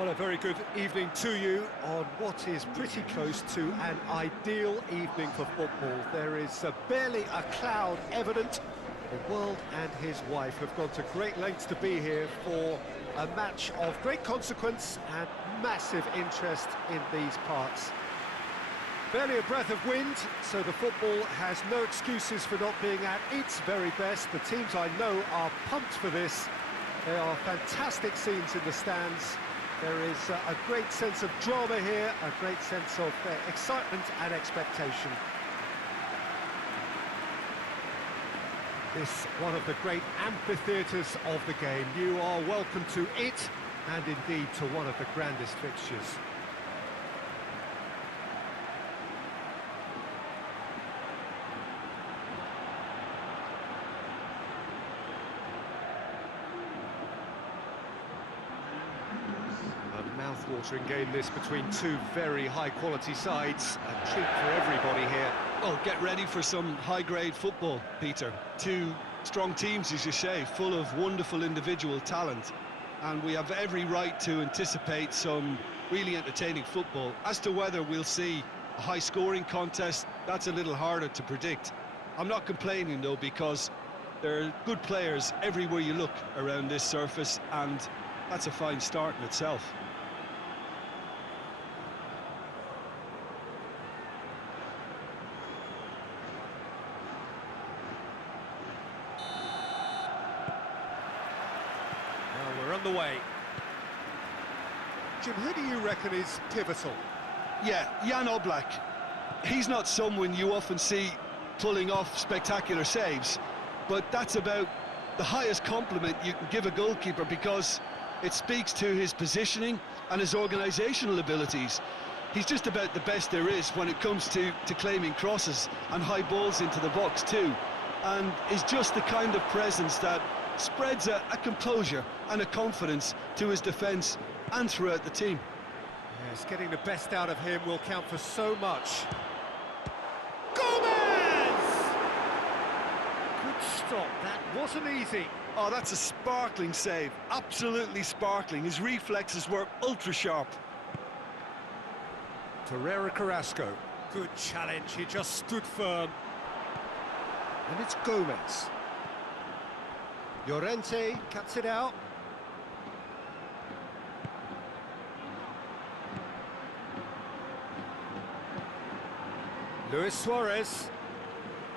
Well, a very good evening to you on what is pretty close to an ideal evening for football. There is barely a cloud evident. The world and his wife have gone to great lengths to be here for a match of great consequence and massive interest in these parts. Barely a breath of wind, so the football has no excuses for not being at its very best. The teams I know are pumped for this. There are fantastic scenes in the stands. There is a great sense of drama here, a great sense of excitement and expectation. This one of the great amphitheatres of the game. You are welcome to it, and indeed to one of the grandest fixtures. Mouth-watering game this between two very high-quality sides. A treat for everybody here. Well, get ready for some high-grade football, Peter. Two strong teams, as you say, full of wonderful individual talent. And we have every right to anticipate some really entertaining football. As to whether we'll see a high-scoring contest, that's a little harder to predict. I'm not complaining, though, because there are good players everywhere you look around this surface, and that's a fine start in itself. The way. Jim, who do you reckon is pivotal? Yeah, J.OBLAK. He's not someone you often see pulling off spectacular saves, but that's about the highest compliment you can give a goalkeeper, because it speaks to his positioning and his organisational abilities. He's just about the best there is when it comes to claiming crosses and high balls into the box too, and is just the kind of presence that spreads a composure and a confidence to his defence and throughout the team. Yes, getting the best out of him will count for so much. Gomez! Good stop, that wasn't easy. Oh, that's a sparkling save, absolutely sparkling. His reflexes were ultra-sharp. Carrasco. Good challenge, he just stood firm. And it's Gomez. Llorente cuts it out. L.SUAREZ.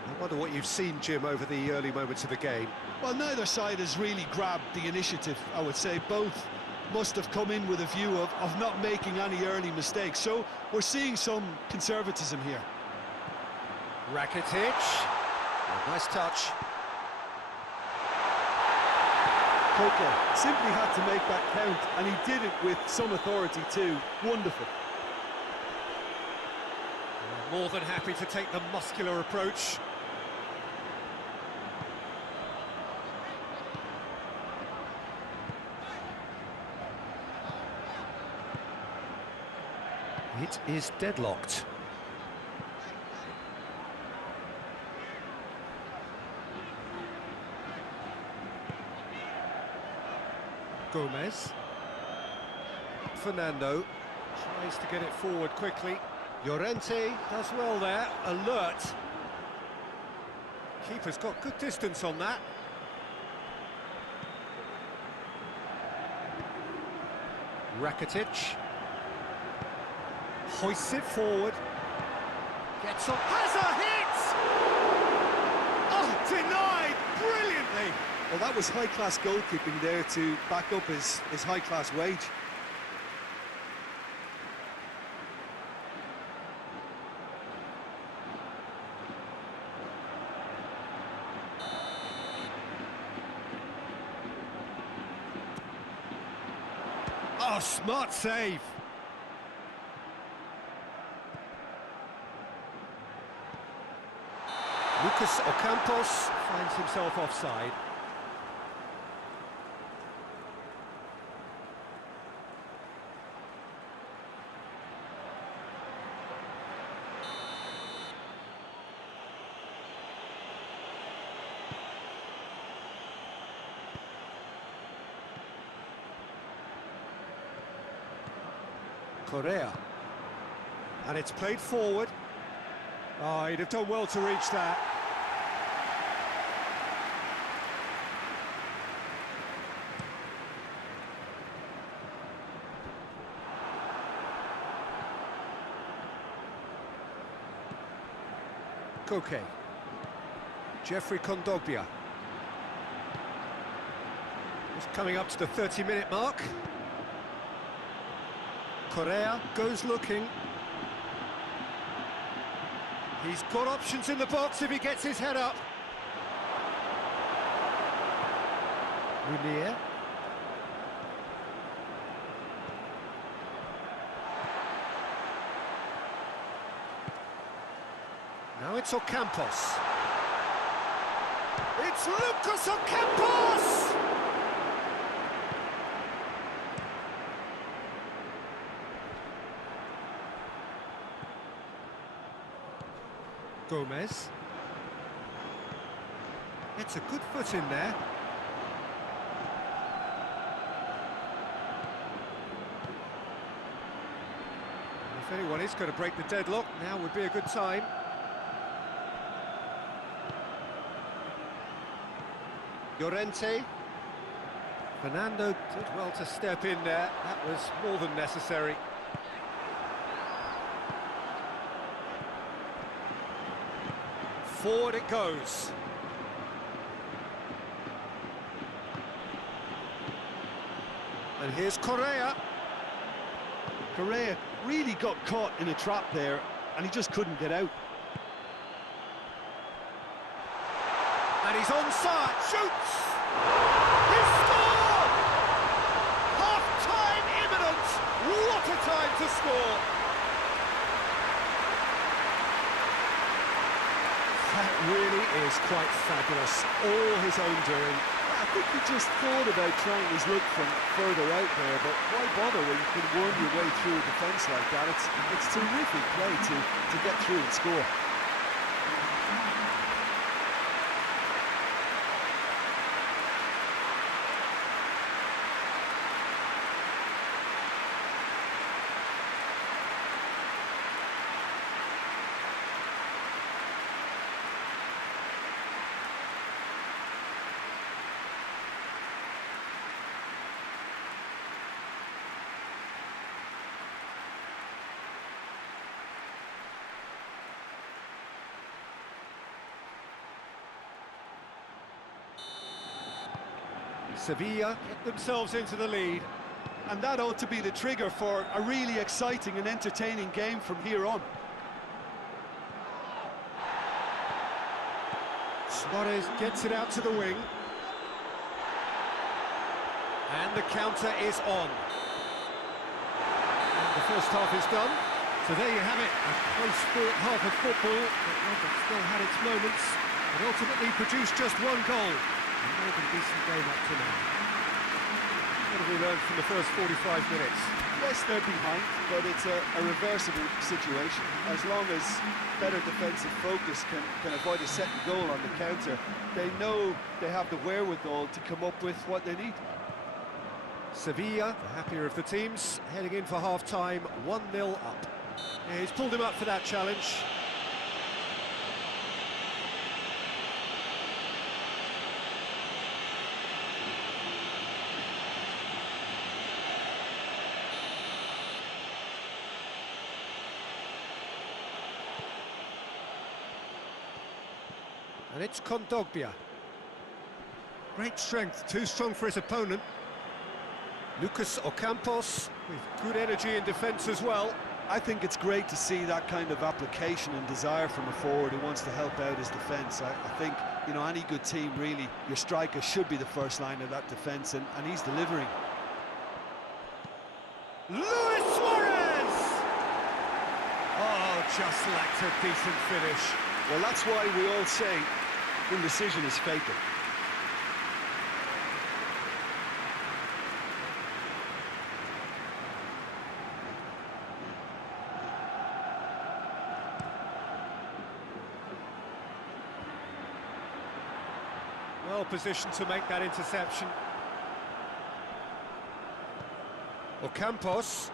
I wonder what you've seen, Jim, over the early moments of the game. Well, neither side has really grabbed the initiative, I would say. Both must have come in with a view of not making any early mistakes. So we're seeing some conservatism here. Rakitic. Oh, nice touch. Coco simply had to make that count, and he did it with some authority too. Wonderful. More than happy to take the muscular approach. It is deadlocked. Gomez. Fernando tries to get it forward quickly. Llorente does well there, alert. Keeper's got good distance on that. Rakitic. Hoists it forward. Gets on. Has a hit! Oh, denied brilliantly! Well, that was high-class goalkeeping there to back up his high-class wage. Oh, smart save! J.OBLAK finds himself offside. Correa. And it's played forward. Oh, he'd have done well to reach that. Koke. J.KONDOGBIA. Just coming up to the 30-minute mark. Correa goes looking. He's got options in the box if he gets his head up. Munier. Now it's Ocampos. It's Lucas Ocampos! Gomez. It's a good foot in there. If anyone is going to break the deadlock, now would be a good time. Llorente. Fernando did well to step in there. That was more than necessary. Forward it goes. And here's Correa. Correa really got caught in a trap there, and he just couldn't get out. And he's onside, shoots! He scored! Half-time imminent! What a time to score! That really is quite fabulous, all his own doing. I think he just thought about trying his look from further out there, but why bother when you can worm your way through a defence like that? It's terrific play to get through and score. Sevilla get themselves into the lead. And that ought to be the trigger for a really exciting and entertaining game from here on. Suarez gets it out to the wing. And the counter is on. And the first half is done. So there you have it, a close-fought half of football, but one that still had its moments, but ultimately produced just one goal. And more than a decent game up to now. What have we learned from the first 45 minutes? Yes, they're behind, but it's a reversible situation. As long as better defensive focus can avoid a second goal on the counter, they know they have the wherewithal to come up with what they need. Sevilla, the happier of the teams, heading in for half-time, 1-0 up. Yeah, he's pulled him up for that challenge. And it's Kondogbia. Great strength, too strong for his opponent. Lucas Ocampos with good energy in defence as well. I think it's great to see that kind of application and desire from a forward who wants to help out his defence. I think, you know, any good team, really, your striker should be the first line of that defence, and he's delivering. L.SUAREZ! Oh, just lacked a decent finish. Well, that's why we all say indecision is fatal. Well positioned to make that interception. Ocampos.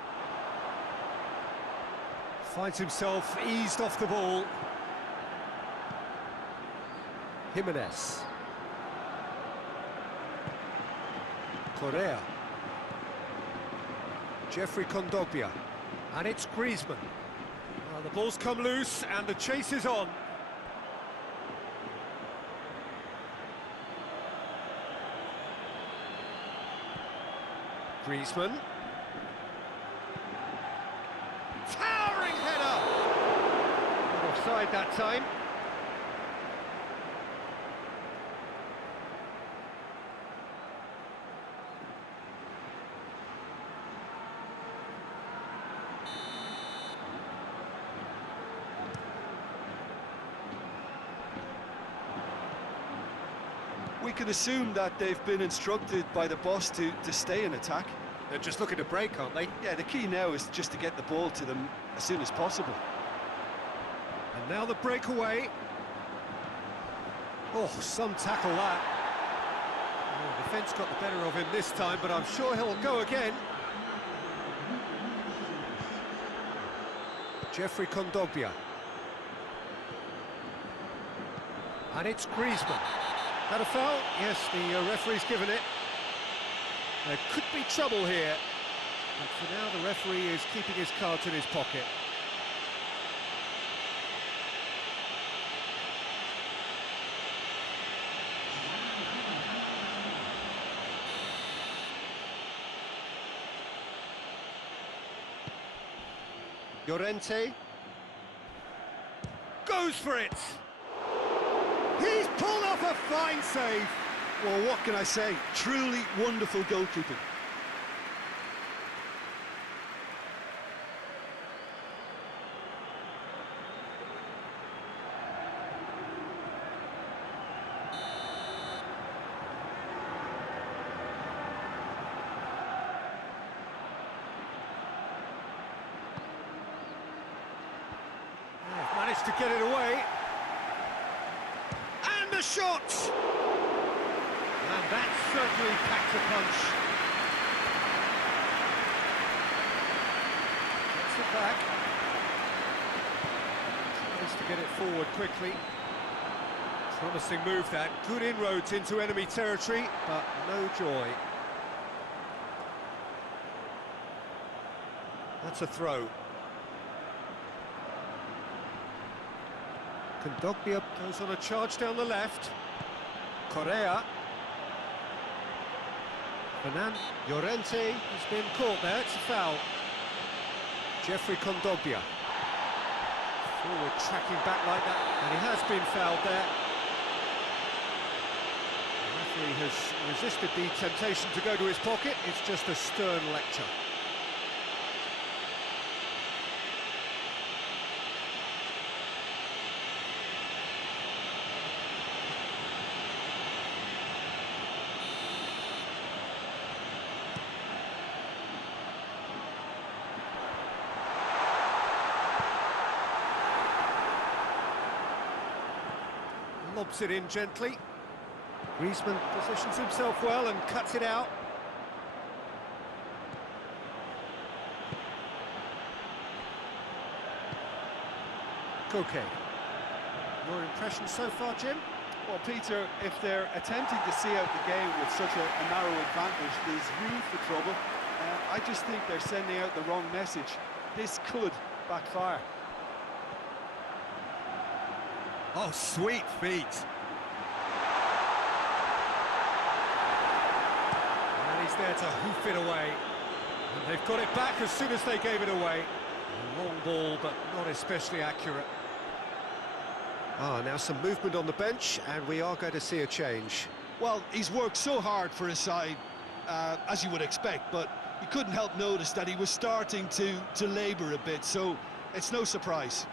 Finds himself eased off the ball. Gimenez. Correa. J.KOUNDE. And it's Griezmann. Well, the ball's come loose and the chase is on. Griezmann. Towering header! Not offside that time. We can assume that they've been instructed by the boss to stay in attack. They're just looking to break, aren't they? Yeah, the key now is just to get the ball to them as soon as possible. And now the breakaway. Oh, some tackle that. Oh, defence got the better of him this time, but I'm sure he'll go again. J.KOUNDE. And it's Griezmann. That a foul? Yes, the referee's given it. There could be trouble here. But for now, the referee is keeping his cards in his pocket. Llorente goes for it. He's pulled off a fine save. Well, what can I say? Truly wonderful goalkeeping. Managed to get it away. And the shot! And that certainly packed a punch. Gets it back. Tries to get it forward quickly. Promising move that. Good inroads into enemy territory, but no joy. That's a throw. Kondogbia goes on a charge down the left. Correa. Llorente has been caught there, it's a foul. J.KOUNDE. Forward tracking back like that, and he has been fouled there. The referee has resisted the temptation to go to his pocket, it's just a stern lecture. Lobs it in gently. Griezmann positions himself well and cuts it out. Koke. Your impression so far, Jim? Well, Peter, if they're attempting to see out the game with such a narrow advantage, there's room for trouble. I just think they're sending out the wrong message. This could backfire. Oh, sweet feet. And he's there to hoof it away. And they've got it back as soon as they gave it away. A long ball, but not especially accurate. Now some movement on the bench, and we are going to see a change. Well, he's worked so hard for his side, as you would expect, but you couldn't help notice that he was starting to labour a bit, so it's no surprise.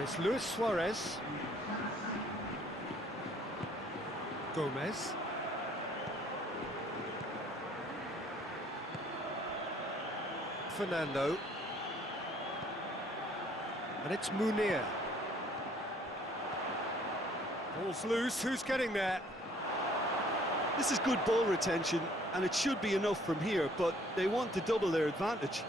It's L.SUAREZ. Gomez. Fernando. And it's M.CUNHA. Ball's loose, who's getting there? This is good ball retention, and it should be enough from here, but they want to double their advantage.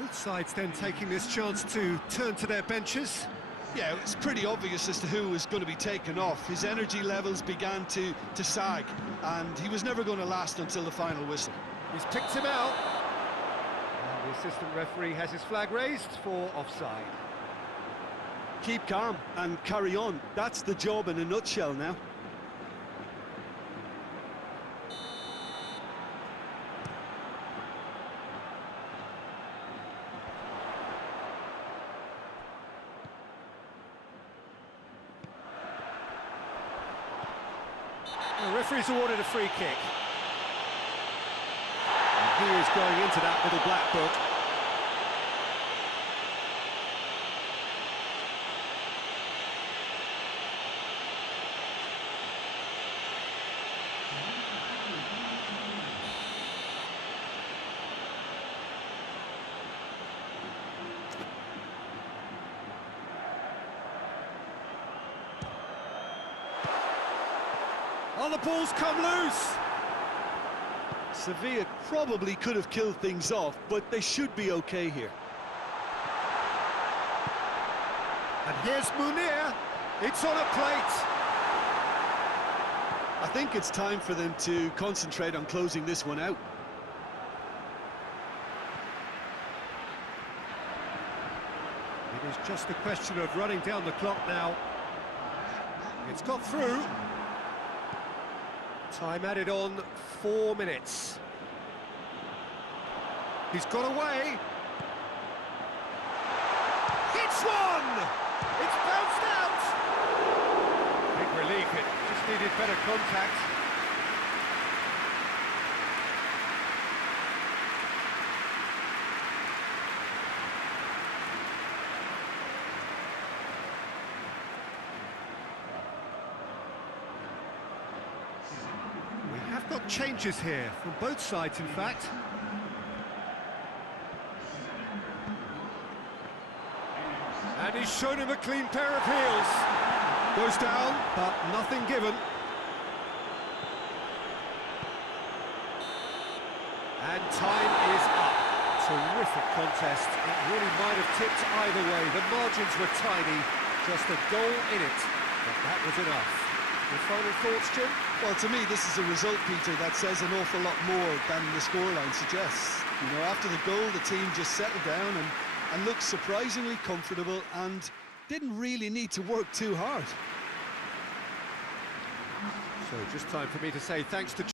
Both sides then taking this chance to turn to their benches. Yeah, it's pretty obvious as to who was going to be taken off. His energy levels began to sag, and he was never going to last until the final whistle. He's picked him out. And the assistant referee has his flag raised for offside. Keep calm and carry on. That's the job in a nutshell now. The referee's awarded a free kick. And he is going into that little black book. Oh, the ball's come loose! Sevilla probably could have killed things off, but they should be okay here. And here's Munir. It's on a plate. I think it's time for them to concentrate on closing this one out. It is just a question of running down the clock now. It's got through. Time added on 4 minutes. He's got away. Hits one! It's bounced out! Big relief, it just needed better contact. Got changes here from both sides, in fact. And he's shown him a clean pair of heels. Goes down, but nothing given. And time is up. Terrific contest. It really might have tipped either way. The margins were tiny, just a goal in it, but that was enough. Your final thoughts, Jim? Well, to me, this is a result, Peter, that says an awful lot more than the scoreline suggests. You know, after the goal, the team just settled down and looked surprisingly comfortable and didn't really need to work too hard. So just time for me to say thanks to